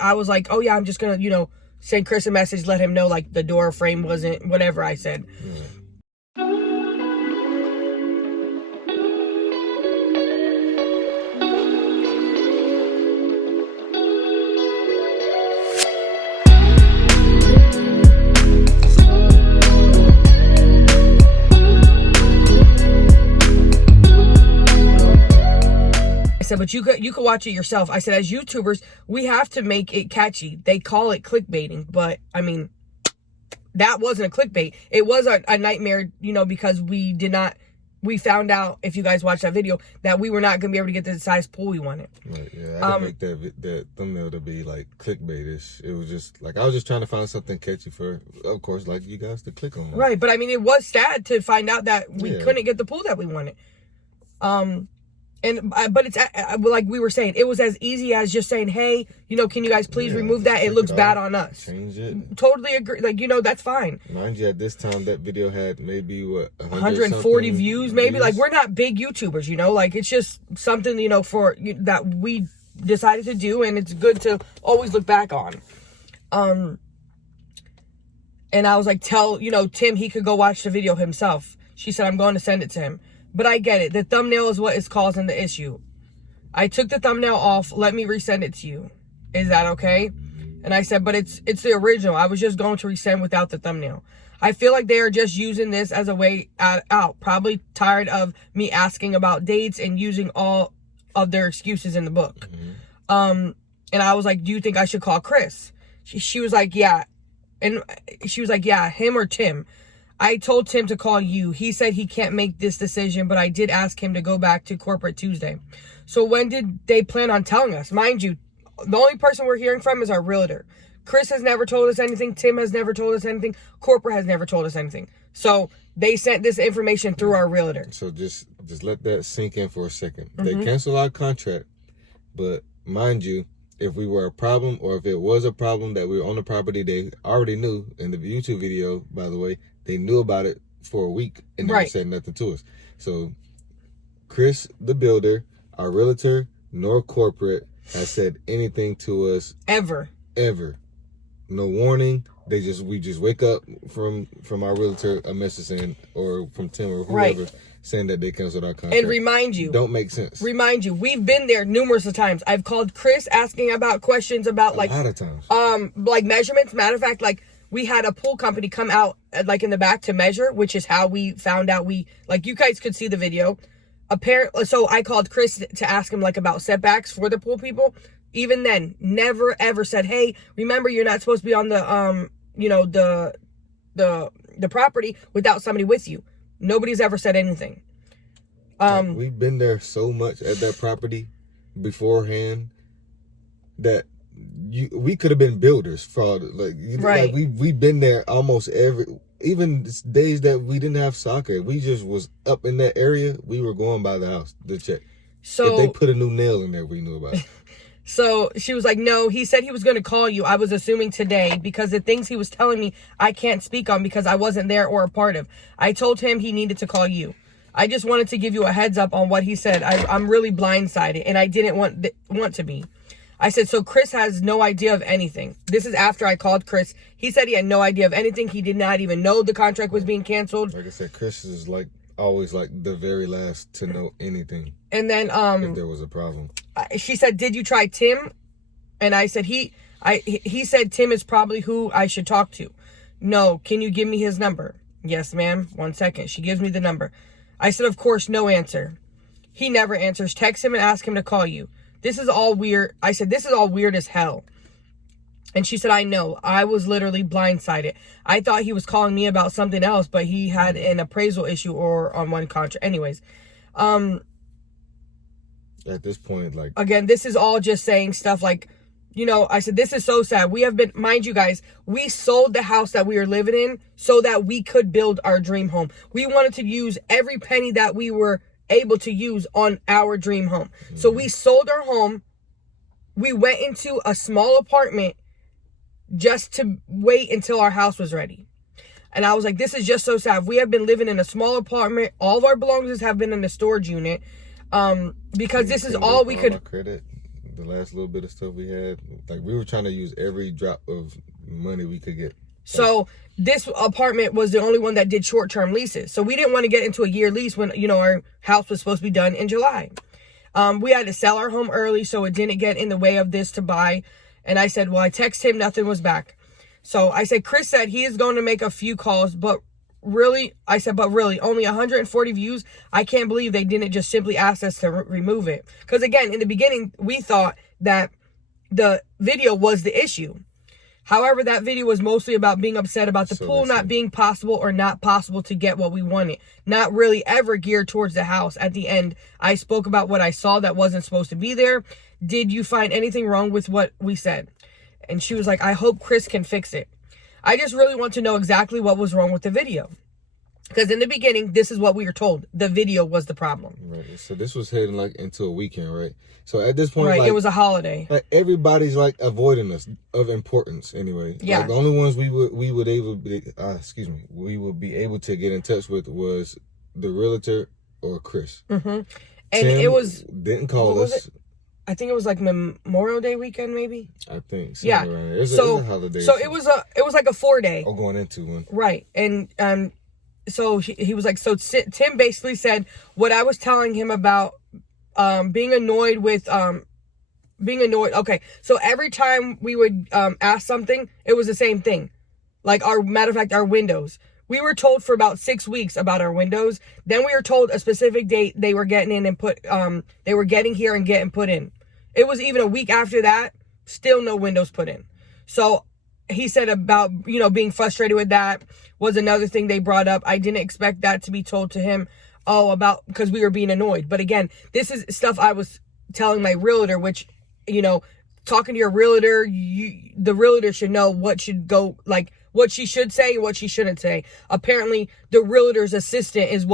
I was like, oh yeah, I'm just gonna, you know, send Chris a message, let him know like the door frame wasn't, whatever I said. Yeah. I said, but you could watch it yourself. I said, as YouTubers, we have to make it catchy. They call it clickbaiting, but I mean, that wasn't a clickbait. It was a nightmare, you know, because we found out, if you guys watched that video, that we were not going to be able to get the size pool we wanted. Right, yeah, I didn't make that thumbnail to be like clickbaitish. It was just like, I was just trying to find something catchy for, of course, like you guys to click on. Right, but I mean, it was sad to find out that we couldn't get the pool that we wanted. But it's like we were saying, it was as easy as just saying, hey, you know, can you guys please remove that? It looks bad on us. Change it. Totally agree. Like, you know, that's fine. Mind you, at this time, that video had maybe, what, 140 views, maybe. Like, we're not big YouTubers, you know? Like, it's just something, you know, that we decided to do, and it's good to always look back on. And I was like, tell, you know, Tim he could go watch the video himself. She said, I'm going to send it to him. But I get it. The thumbnail is what is causing the issue. I took the thumbnail off. Let me resend it to you. Is that okay? And I said, but it's the original. I was just going to resend without the thumbnail. I feel like they are just using this as a way out. Probably tired of me asking about dates and using all of their excuses in the book. And I was like, do you think I should call Chris? She was like, yeah. And she was like, yeah, him or Tim. I told Tim to call you. He said he can't make this decision, but I did ask him to go back to corporate Tuesday. So when did they plan on telling us? Mind you, the only person we're hearing from is our realtor. Chris has never told us anything. Tim has never told us anything. Corporate has never told us anything. So they sent this information through our realtor. So just let that sink in for a second. They canceled our contract, but mind you, if we were a problem or if it was a problem that we were on the property, they already knew. In the YouTube video, by the way, they knew about it for a week and never said nothing to us. So Chris, the builder, our realtor, nor corporate has said anything to us ever. No warning. We just wake up from our realtor a message saying, or from Tim or whoever, saying that they canceled our contract. And remind you, don't make sense. Remind you, we've been there numerous of times. I've called Chris asking about questions about like a lot of times. Like measurements. Matter of fact, like we had a pool company come out like in the back to measure, which is how we found out like you guys could see the video. Apparently, so I called Chris to ask him like about setbacks for the pool people. Even then, never ever said, hey, remember you're not supposed to be on the you know, the property without somebody with you. Nobody's ever said anything. We've been there so much at that property beforehand that we could have been builders for like we've been there almost even days that we didn't have soccer. We just was up in that area. We were going by the house to check. So if they put a new nail in there, we knew about it. So she was like, no, he said he was going to call you. I was assuming today because the things he was telling me, I can't speak on because I wasn't there or a part of. I told him he needed to call you. I just wanted to give you a heads up on what he said. I'm really blindsided and I didn't want to be. I said, so Chris has no idea of anything. This is after I called Chris. He said he had no idea of anything. He did not even know the contract was being canceled. Like I said, Chris is like always like the very last to know anything. And then if there was a problem. She said, did you try Tim? And I said, he said Tim is probably who I should talk to. No, can you give me his number? Yes, ma'am. 1 second. She gives me the number. I said, of course, no answer. He never answers. Text him and ask him to call you. This is all weird. I said, this is all weird as hell. And she said, I know. I was literally blindsided. I thought he was calling me about something else, but he had an appraisal issue or on one contract. Anyways, at this point, like, again, this is all just saying stuff like, you know, I said, this is so sad. We have been, mind you guys, we sold the house that we were living in so that we could build our dream home. We wanted to use every penny that we were able to use on our dream home. So we sold our home. We went into a small apartment just to wait until our house was ready. And I was like, this is just so sad. We have been living in a small apartment. All of our belongings have been in the storage unit. Because this is all we could. Credit. the last little bit of stuff we had. Like, we were trying to use every drop of money we could get. So this apartment was the only one that did short-term leases. So we didn't want to get into a year lease when, you know, our house was supposed to be done in July. We had to sell our home early so it didn't get in the way of this to buy. And I said, well, I texted him, nothing was back. So I said, Chris said he is going to make a few calls, but really, I said, but really, only 140 views? I can't believe they didn't just simply ask us to remove it. Because again, in the beginning, we thought that the video was the issue. However, that video was mostly about being upset about the pool not being possible or not possible to get what we wanted. Not really ever geared towards the house. At the end, I spoke about what I saw that wasn't supposed to be there. Did you find anything wrong with what we said? And she was like, I hope Chris can fix it. I just really want to know exactly what was wrong with the video. Because in the beginning, this is what we were told. The video was the problem. Right. So this was heading like into a weekend, right? So at this point, right, like, it was a holiday. Like, everybody's like avoiding us of importance anyway. Yeah. Like, the only ones we would be able to get in touch with was the realtor or Chris. Mm-hmm. And Tim it was didn't call us. I think it was like Memorial Day weekend, maybe. I think. Yeah. It was a holiday. So it was like a 4-day. Oh, going into one. Right, and so he was like, so Tim basically said what I was telling him about being annoyed with okay, so every time we would ask something, it was the same thing. Like, matter of fact, our windows, we were told for about 6 weeks about our windows. Then we were told a specific date they were getting in and they were getting here and getting put in. It was even a week after that, still no windows put in. So he said about, you know, being frustrated with that was another thing they brought up. I didn't expect that to be told to him. Because we were being annoyed. But again, this is stuff I was telling my realtor, which, you know, talking to your realtor, the realtor should know what should go, like, what she should say and what she shouldn't say. Apparently, the realtor's assistant is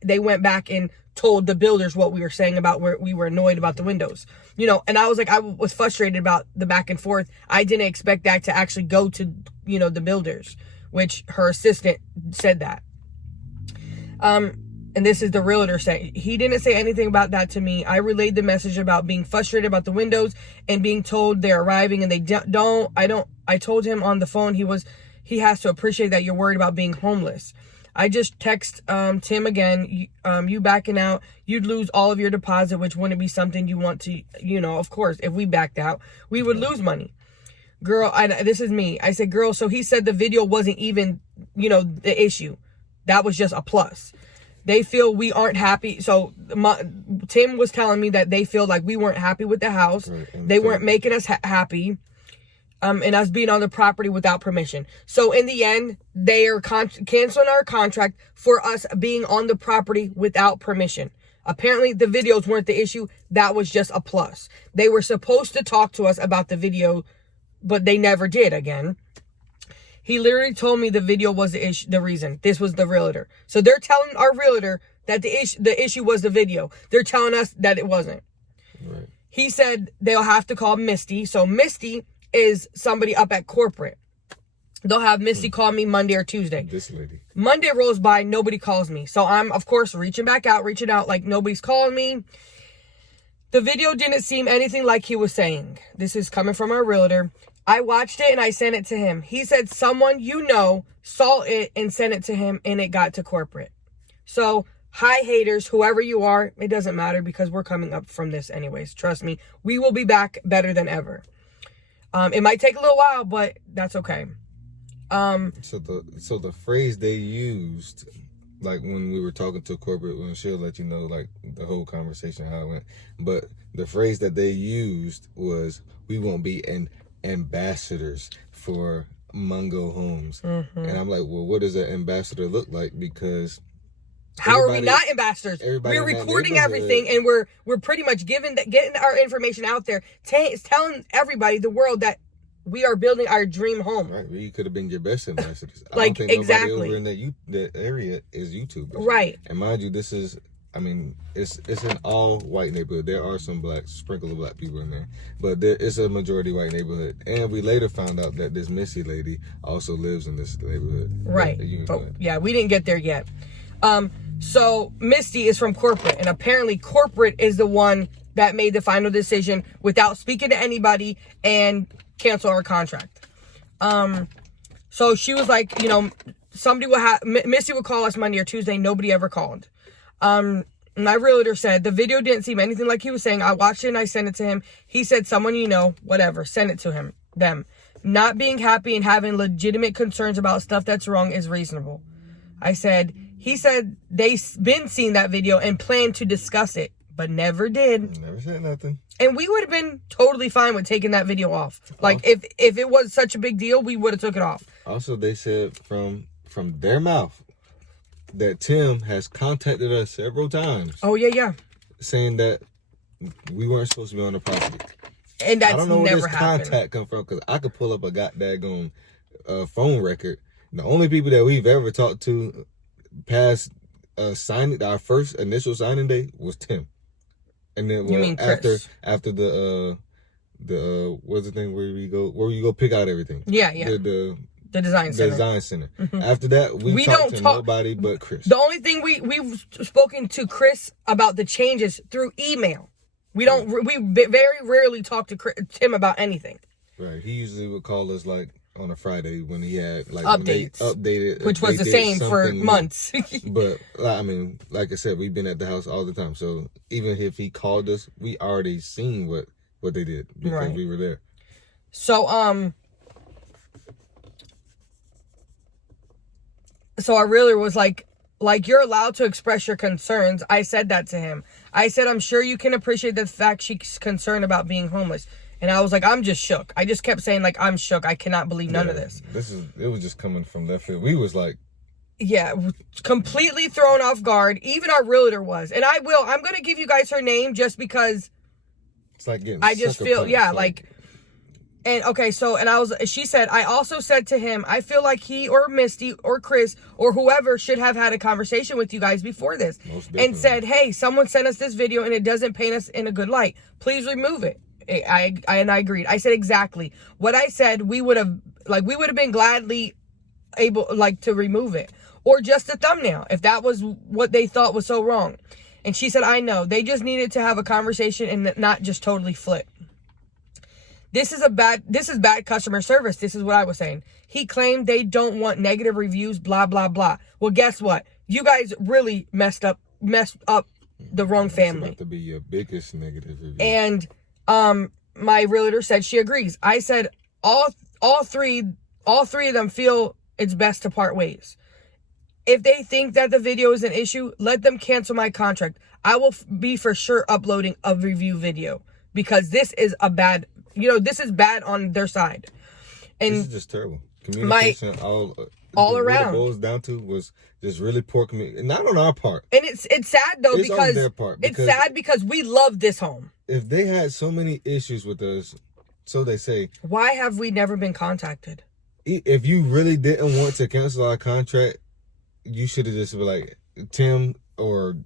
they went back and told the builders what we were saying about where we were annoyed about the windows. You know, and I was frustrated about the back and forth. I didn't expect that to actually go to, you know, the builders, which her assistant said that. And this is the realtor saying, he didn't say anything about that to me. I relayed the message about being frustrated about the windows and being told they're arriving and they don't. I told him on the phone he has to appreciate that you're worried about being homeless. I just text Tim again, you backing out, you'd lose all of your deposit, which wouldn't be something you want to, you know, of course, if we backed out, we would lose money. Girl, this is me. I said, girl, so he said the video wasn't even, you know, the issue. That was just a plus. They feel we aren't happy. So Tim was telling me that they feel like we weren't happy with the house. Right, they weren't making us happy. And us being on the property without permission. So in the end, they are canceling our contract for us being on the property without permission. Apparently, the videos weren't the issue. That was just a plus. They were supposed to talk to us about the video, but they never did again. He literally told me the video was the reason. This was the realtor. So they're telling our realtor that the issue was the video. They're telling us that it wasn't. Right. He said they'll have to call Misty. So Misty is somebody up at corporate. They'll have Misty call me Monday or Tuesday. This lady. Monday rolls by, nobody calls me. So I'm, of course, reaching out like nobody's calling me. The video didn't seem anything like he was saying. This is coming from our realtor. I watched it and I sent it to him. He said someone you know saw it and sent it to him and it got to corporate. So, hi haters, whoever you are, it doesn't matter because we're coming up from this anyways. Trust me, we will be back better than ever. It might take a little while, but that's okay. So the phrase they used, like when we were talking to corporate, when she'll let you know like the whole conversation how it went. But the phrase that they used was, "We won't be ambassadors for MUNGO Homes." Mm-hmm. And I'm like, well, what does an ambassador look like? Because how are we not ambassadors? We're recording everything, and we're pretty much getting our information out there, telling everybody, the world, that we are building our dream home. Right, well, you could have been your best ambassadors. Like, I don't think exactly. Nobody over in that area is YouTubers. Right. And mind you, this is, I mean, it's an all white neighborhood. There are some sprinkle of black people in there, but it's a majority white neighborhood. And we later found out that this Missy lady also lives in this neighborhood. Right. Yeah, we didn't get there yet. So Misty is from corporate, and apparently corporate is the one that made the final decision without speaking to anybody and cancel our contract. So she was like, you know, somebody will Missy would call us Monday or Tuesday. Nobody ever called. My realtor said the video didn't seem anything like he was saying. I watched it and I sent it to him. He said, someone you know, whatever, send it to them. Not being happy and having legitimate concerns about stuff that's wrong is reasonable. He said they been seeing that video and planned to discuss it, but never did. Never said nothing. And we would have been totally fine with taking that video off. Like, if it was such a big deal, we would have took it off. Also, they said from their mouth that Tim has contacted us several times. Oh, yeah. Saying that we weren't supposed to be on the property. And that's never happened. I don't know where this contact come from, because I could pull up a goddamn phone record. The only people that we've ever talked to past signing, our first initial signing day, was Tim. And then after the what's the thing where you go pick out everything? Yeah. The design center. The design center. Mm-hmm. After that, we talked to nobody but Chris. The only thing we've spoken to Chris about the changes through email. We very rarely talk to Tim about anything. Right. He usually would call us like on a Friday when he had like updated, which was the same for months. But I mean, like I said, we've been at the house all the time. So even if he called us, we already seen what they did because we were there. So I really was like, you're allowed to express your concerns. I said that to him. I said, I'm sure you can appreciate the fact she's concerned about being homeless. And I was like, I'm just shook. I just kept saying, like, I'm shook. I cannot believe none of this. It was just coming from left field. We was like... Yeah, completely thrown off guard. Even our realtor was. And I'm going to give you guys her name just because... It's like getting... I just feel, she said, I also said to him, I feel like he or Misty or Chris or whoever should have had a conversation with you guys before this. And said, hey, someone sent us this video and it doesn't paint us in a good light. Please remove it. I agreed. I said exactly what I said. We would have been gladly able to remove it, or just a thumbnail if that was what they thought was so wrong. And she said, I know they just needed to have a conversation and not just totally flip. This is bad customer service. This is what I was saying. He claimed they don't want negative reviews, blah, blah, blah. Well, guess what? You guys really messed up the wrong family. It's about to be your biggest negative review. And my realtor said she agrees. I said all three of them feel it's best to part ways. If they think that the video is an issue, let them cancel my contract. I will be for sure uploading a review video because this is bad on their side. And this is just terrible. Communication all around. What it boils down to was just really poor communication. Not on our part. And it's sad though, because on their part. It's sad because we love this home. If they had so many issues with us, so they say, why have we never been contacted? If you really didn't want to cancel our contract, you should have just been like, Tim or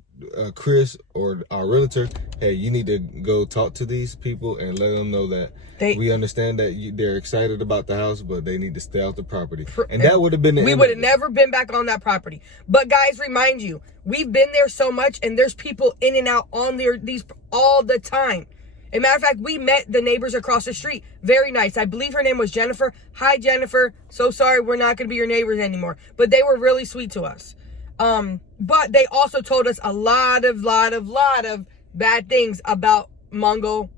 Chris or our realtor, hey, you need to go talk to these people and let them know that we understand that they're excited about the house, but they need to stay off the property. And that would have been we would have never been back on that property. But guys, remind you, we've been there so much, and there's people in and out on these all the time. As a matter of fact, we met the neighbors across the street. Very nice. I believe her name was Jennifer. Hi, Jennifer. So sorry we're not going to be your neighbors anymore. But they were really sweet to us. But they also told us a lot of bad things about Mungo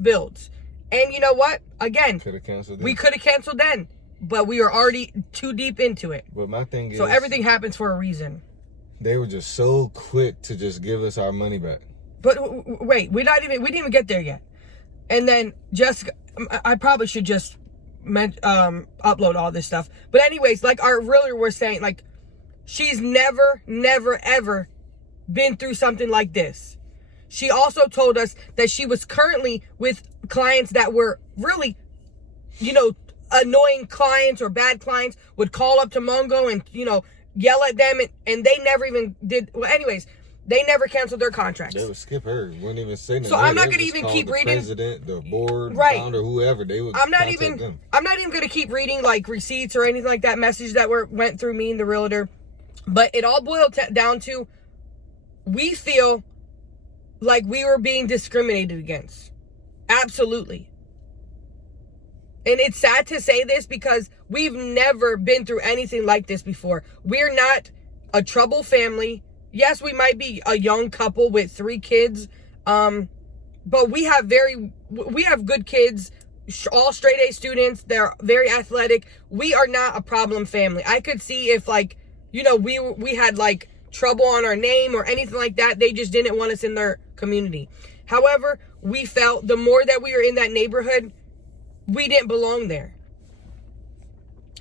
builds. And you know what? Again, we could have canceled then. But we were already too deep into it. But my thing is... So everything happens for a reason. They were just so quick to just give us our money back. But wait, we didn't even get there yet. And then Jessica, I probably should just upload all this stuff. But anyways, like our realtor was saying, like, she's never, ever been through something like this. She also told us that she was currently with clients that were really, annoying clients or bad clients, would call up to Mungo and, yell at them. And they never even did. Well, anyways, they never canceled their contracts. They would skip her. Wouldn't even say nothing. So I'm not going to even keep reading. The president, the board, founder, whoever, they would I'm not even going to keep reading like receipts or anything like that, message that went through me and the realtor. But it all boiled down to, we feel like we were being discriminated against. Absolutely. And it's sad to say this because we've never been through anything like this before. We're not a troubled family. Yes, we might be a young couple with 3 kids. But we have good kids, all straight A students. They're very athletic. We are not a problem family. I could see if, like, you know, we had like trouble on our name or anything like that. They just didn't want us in their community. However, we felt the more that we were in that neighborhood, we didn't belong there.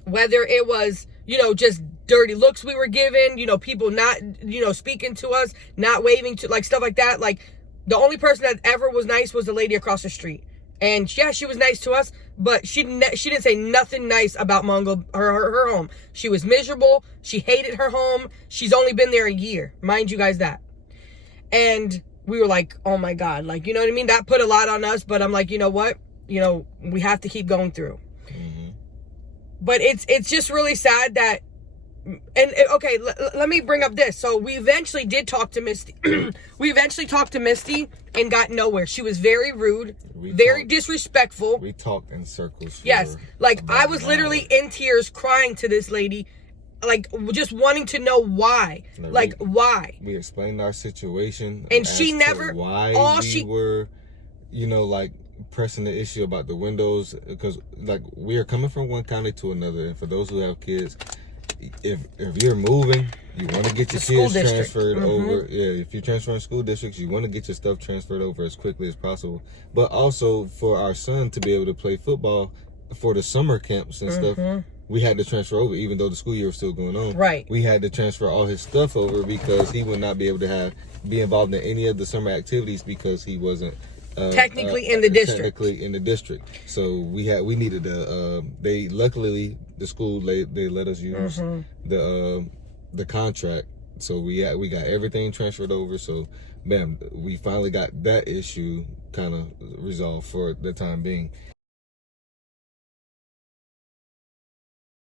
Whether it was, you know, just dirty looks we were given, you know, people not, you know, speaking to us, not waving to, like, stuff like that. Like, the only person that ever was nice was the lady across the street. And yeah, she was nice to us, but she didn't say nothing nice about Mungo, her home. She was miserable. She hated her home. She's only been there a year. Mind you guys that. And we were like, oh my God. Like, you know what I mean? That put a lot on us, but I'm like, you know what? You know, we have to keep going through. Mm-hmm. But it's just really sad that, and okay, let me bring up this. So we eventually did talk to Misty. We eventually talked to Misty and got nowhere. She was very rude, very disrespectful. We talked in circles. Yes. Like, I was literally in tears crying to this lady, like, just wanting to know why. Like, why? We explained our situation. And she never, why we were, you know, like, pressing the issue about the windows. Because, like, we are coming from one county to another. And for those who have kids, if you're moving, you want to get your kids transferred over. Yeah, if you're transferring school districts, you want to get your stuff transferred over as quickly as possible. But also for our son to be able to play football for the summer camps and stuff, we had to transfer over, even though the school year was still going on. Right. We had to transfer all his stuff over because he would not be able to be involved in any of the summer activities because he wasn't technically in the district. So we needed they luckily the school they let us use the contract. So we got everything transferred over. So bam, we finally got that issue kind of resolved for the time being.